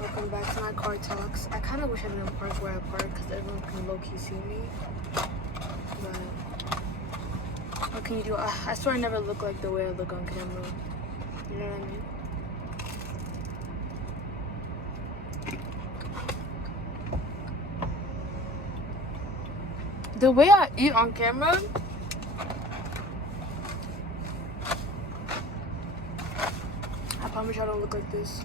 Welcome back to my car talks. I kind of wish I didn't park where I park because everyone can low-key see me. But what can you do? I swear I never look like the way I look on camera. You know what I mean? The way I eat on camera, I promise you I don't look like this.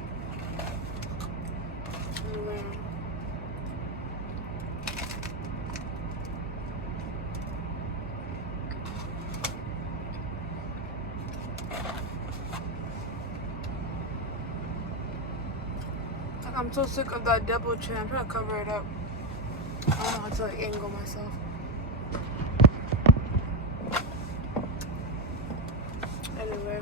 I'm so sick of that double chin. I'm trying to cover it up. I don't know how to like angle myself. Anyway,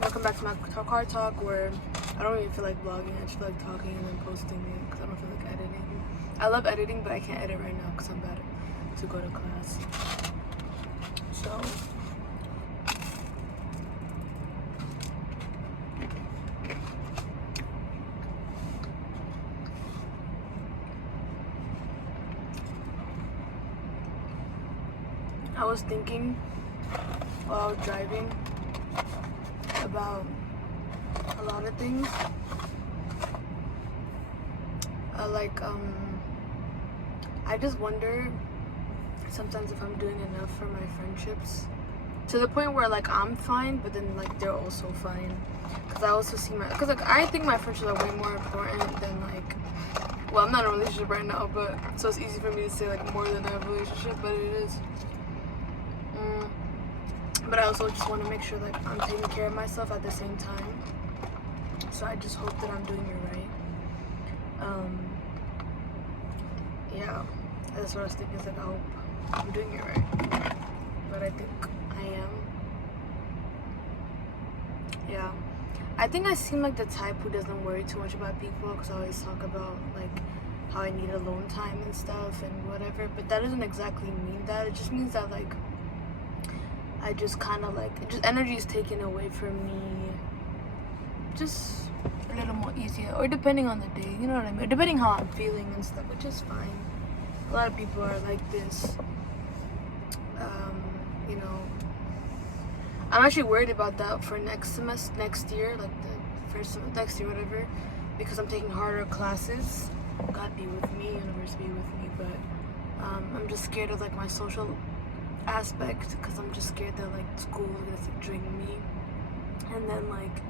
welcome back to my car talk where I don't even feel like vlogging. I just feel like talking and then posting it because I don't feel like editing. I love editing, but I can't edit right now because I'm about to go to class. So I was thinking while I was driving about a lot of things. I just wonder sometimes if I'm doing enough for my friendships to the point where like I'm fine, but then like they're also fine. Because I also see because like I think my friendships are way more important than like, well, I'm not in a relationship right now, but so it's easy for me to say like more than a relationship, but it is. But I also just want to make sure like I'm taking care of myself at the same time. So I just hope that I'm doing it right. Yeah, that's what I was thinking. Is like I hope I'm doing it right, but I think I am. Yeah, I think I seem like the type who doesn't worry too much about people because I always talk about like how I need alone time and stuff and whatever. But that doesn't exactly mean that. It just means that like I just kind of like just energy is taken away from me. Just a little more easier, or depending on the day, you know what I mean? Depending how I'm feeling and stuff, which is fine. A lot of people are like this. You know, I'm actually worried about that for next year, like the first semester, next year, whatever, because I'm taking harder classes. God be with me, universe be with me, but I'm just scared of like my social aspect because I'm just scared that like school is gonna like, drain me, and then like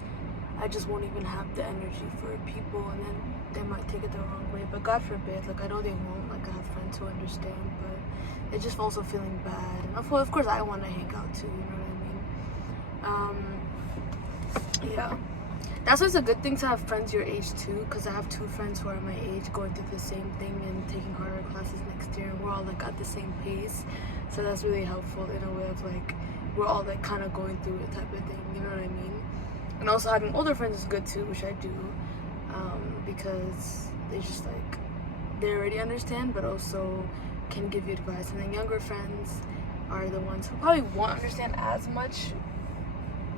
I just won't even have the energy for people, and then they might take it the wrong way. But God forbid, like I know they won't. Like I have friends who understand, but it's just also feeling bad. And of course, I want to hang out too. You know what I mean? Yeah. That's why it's a good thing to have friends your age too, because I have 2 friends who are my age going through the same thing and taking harder classes next year, and we're all like at the same pace. So that's really helpful in a way of like we're all like kind of going through it type of thing. You know what I mean? And also having older friends is good too, which I do, because they just like they already understand, but also can give you advice. And then younger friends are the ones who probably won't understand as much,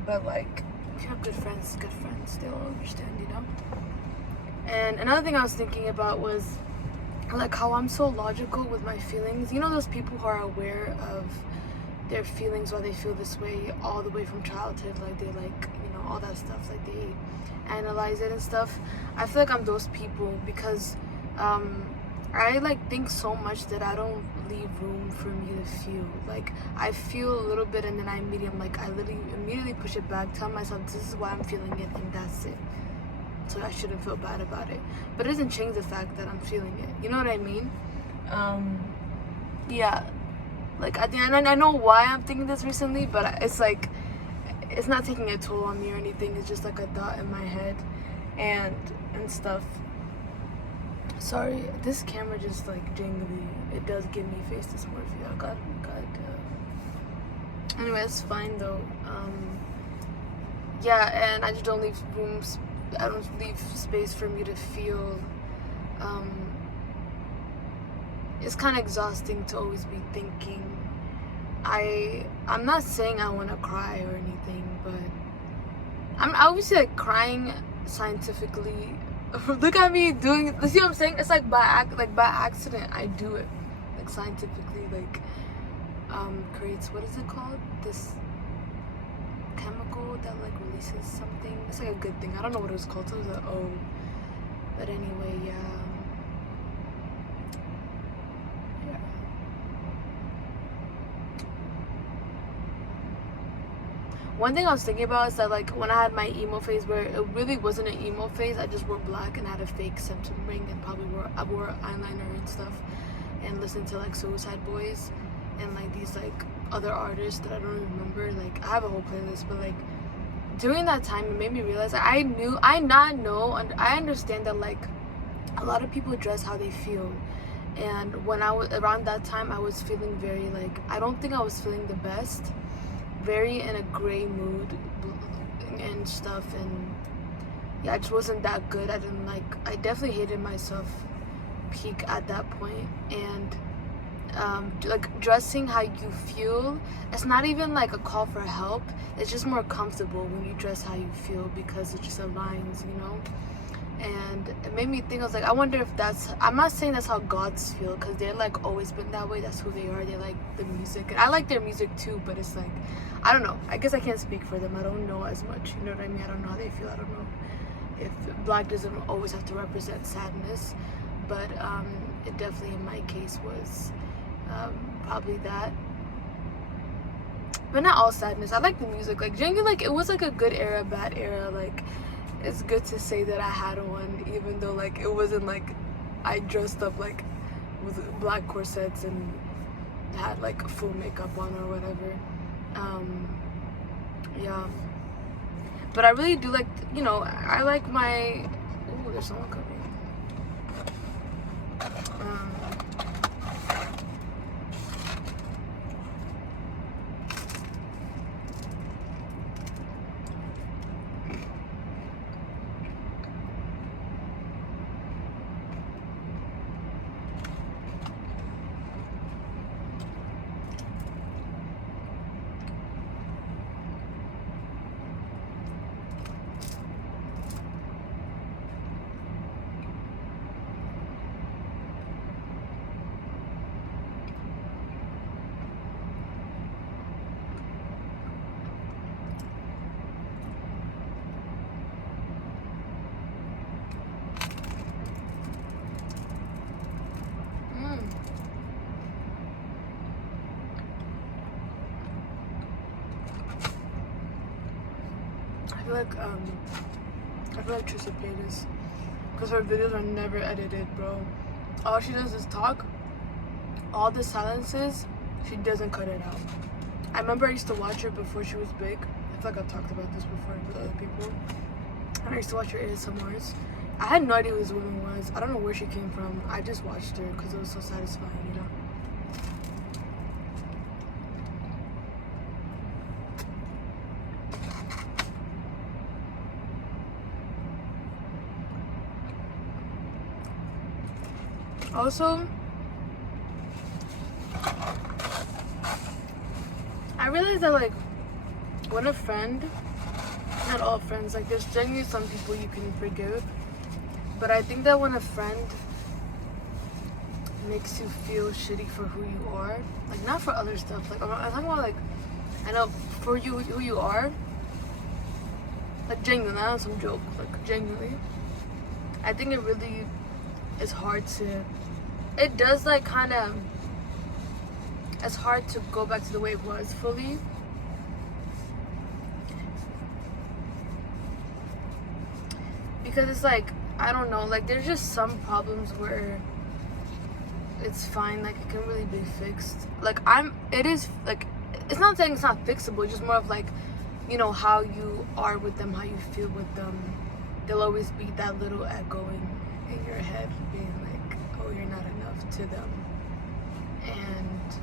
but like if you have good friends, they'll understand, you know. And another thing I was thinking about was like how I'm so logical with my feelings. You know those people who are aware of their feelings, why they feel this way all the way from childhood, like they like, you know, all that stuff, like they analyze it and stuff. I feel like I'm those people because I like think so much that I don't leave room for me to feel. Like I feel a little bit and then I literally immediately push it back, tell myself this is why I'm feeling it and that's it. So I shouldn't feel bad about it. But it doesn't change the fact that I'm feeling it. You know what I mean? Yeah. Like at the end, I know why I'm thinking this recently, but it's like it's not taking a toll on me or anything. It's just like a thought in my head and stuff. Sorry, this camera just like jingly. It does give me face dysmorphia. God. Anyway, it's fine though. Yeah, and I just don't leave rooms. I don't leave space for me to feel. It's kind of exhausting to always be thinking. I'm not saying I want to cry or anything, but I'm obviously like crying scientifically. Look at me doing it. See what I'm saying? It's like by accident I do it. Like scientifically, like creates, what is it called? This chemical that like releases something. It's like a good thing. I don't know what it was called. So it was like, oh. But anyway, yeah. One thing I was thinking about is that like when I had my emo phase, where it really wasn't an emo phase, I just wore black and had a fake septum ring and probably wore eyeliner and stuff and listened to like Suicide Boys and like these like other artists that I don't remember. Like I have a whole playlist, but like during that time it made me realize I understand that like a lot of people dress how they feel. And when I was around that time, I was feeling very like, I don't think I was feeling the best, very in a gray mood and stuff, and yeah, I just wasn't that good. I definitely hated myself peak at that point. And like dressing how you feel, it's not even like a call for help, it's just more comfortable when you dress how you feel because it just aligns, you know. And it made me think, I was like, I wonder if I'm not saying that's how gods feel, because they're like always been that way, that's who they are, they like the music, and I like their music too, but it's like, I don't know, I guess I can't speak for them, I don't know as much, you know what I mean, I don't know how they feel, I don't know if black doesn't always have to represent sadness, but it definitely in my case was probably that, but not all sadness. I like the music, like genuinely, like it was like a good era, bad era, like it's good to say that I had one, even though like it wasn't like I dressed up like with black corsets and had like full makeup on or whatever. Yeah, but I really do like, you know, I like my, oh, there's someone coming. I feel like Trisha Paytas, because her videos are never edited, bro. All she does is talk. All the silences, she doesn't cut it out. I remember I used to watch her before she was big. I feel like I've talked about this before with other people. And I used to watch her ASMRs. I had no idea who this woman was. I don't know where she came from. I just watched her because it was so satisfying, you know. Also, I realized that like when a friend, not all friends, like there's genuinely some people you can forgive, but I think that when a friend makes you feel shitty for who you are, like not for other stuff, like I'm talking about like, I know for you who you are, like genuinely, not on some joke, like genuinely, I think it really is hard to, it does like kind of, it's hard to go back to the way it was fully. Because it's like, I don't know, like there's just some problems where it's fine, like it can really be fixed. Like it is like, it's not saying it's not fixable, it's just more of like, you know, how you are with them, how you feel with them. There'll always be that little echoing in your head being like, oh, you're not enough to them. And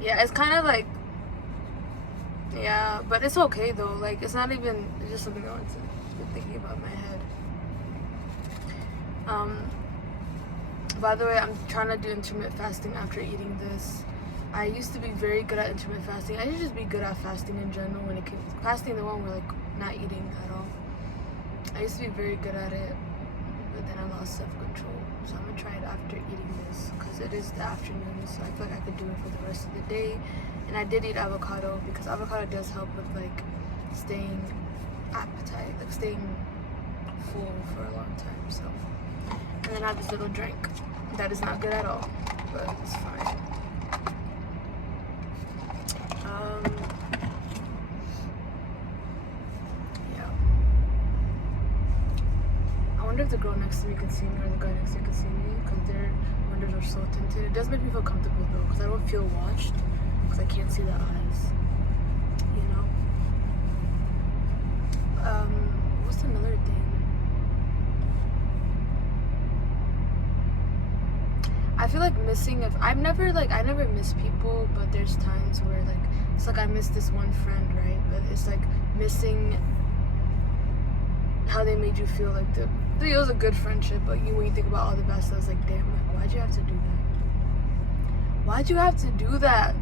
yeah, it's kind of like, yeah, but it's okay though, like it's not even, it's just something I want to be thinking about in my head. By the way, I'm trying to do intermittent fasting after eating this. I used to be very good at intermittent fasting. I should just be good at fasting in general when it comes fasting, the one where like not eating at all. I used to be very good at it, but then I lost self-control. So I'm gonna try it after eating this because it is the afternoon, so I feel like I could do it for the rest of the day. And I did eat avocado because avocado does help with like staying appetite, like staying full for a long time. So, and then I have this little drink that is not good at all, but it's fine. Yeah. I wonder if the girl next to me can see me or the guy next to me can see me because their windows are so tinted. It does make me feel comfortable though because I don't feel watched because I can't see the eyes, you know? What's another thing? I feel like missing I never miss people, but there's times where like it's like I miss this one friend, right? But it's like missing how they made you feel. Like it was a good friendship, but when you think about all the bad stuff, it's like damn, like why'd you have to do that? Why'd you have to do that?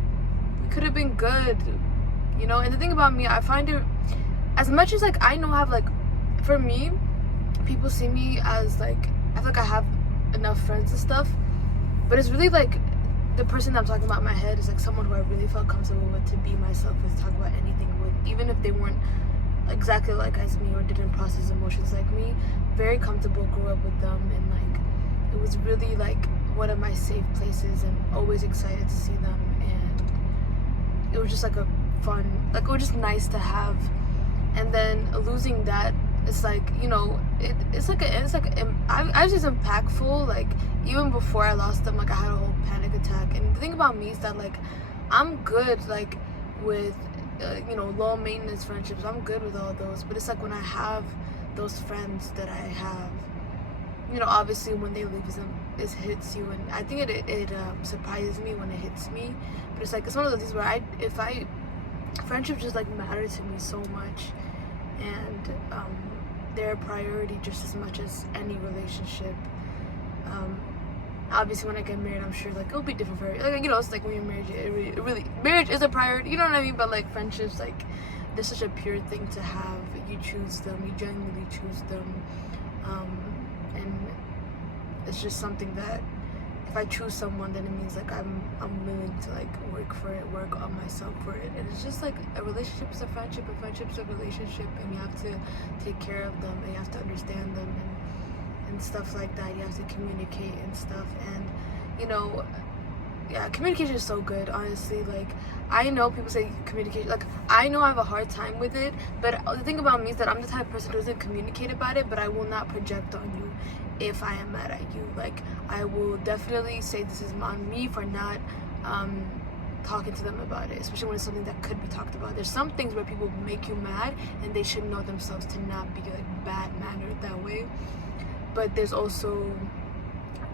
We could have been good, you know? And the thing about me, I find it, as much as like I know I have like, for me, people see me as like, I feel like I have enough friends and stuff. But it's really like the person that I'm talking about in my head is like someone who I really felt comfortable with to be myself with, talk about anything with, even if they weren't exactly like as me or didn't process emotions like me. Very comfortable, grew up with them, and like it was really like one of my safe places, and always excited to see them. And it was just like a fun, like it was just nice to have. And then losing that, it's like, you know, I was just impactful. Like even before I lost them, like I had a whole panic attack. And the thing about me is that like I'm good like with you know, low maintenance friendships. I'm good with all those, but it's like when I have those friends that I have, you know, obviously when they leave, it hits you. And I think it surprises me when it hits me. But it's like it's one of those things where friendships just like matter to me so much, and they're a priority just as much as any relationship. Obviously when I get married, I'm sure like it'll be different for like, you know, it's like when you're married, it really marriage is a priority, you know what I mean? But like friendships, like they're such a pure thing to have. You choose them, you genuinely choose them, and it's just something that if I choose someone, then it means like I'm willing to like work on myself for it. And it's just like a relationship is a friendship, a friendship's a relationship, and you have to take care of them, and you have to understand them, and stuff like that. You have to communicate and stuff. And you know, yeah, communication is so good, honestly. Like I know people say communication, like I know I have a hard time with it, but the thing about me is that I'm the type of person who doesn't communicate about it, but I will not project on you if I am mad at you. Like I will definitely say this is on me for not talking to them about it, especially when it's something that could be talked about. There's some things where people make you mad and they should know themselves to not be like bad mannered that way. But there's also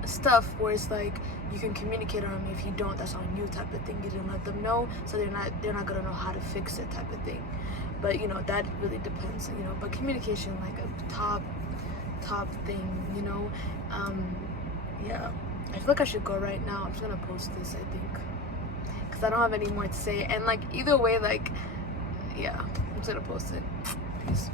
stuff where it's like you can communicate on me. If you don't, that's on you type of thing. You didn't let them know, so they're not gonna know how to fix it type of thing. But you know, that really depends, you know. But communication, like a top thing, you know. Yeah, I feel like I should go right now. I'm just gonna post this, I think, because I don't have any more to say. And like either way, like yeah, I'm just gonna post it. Peace.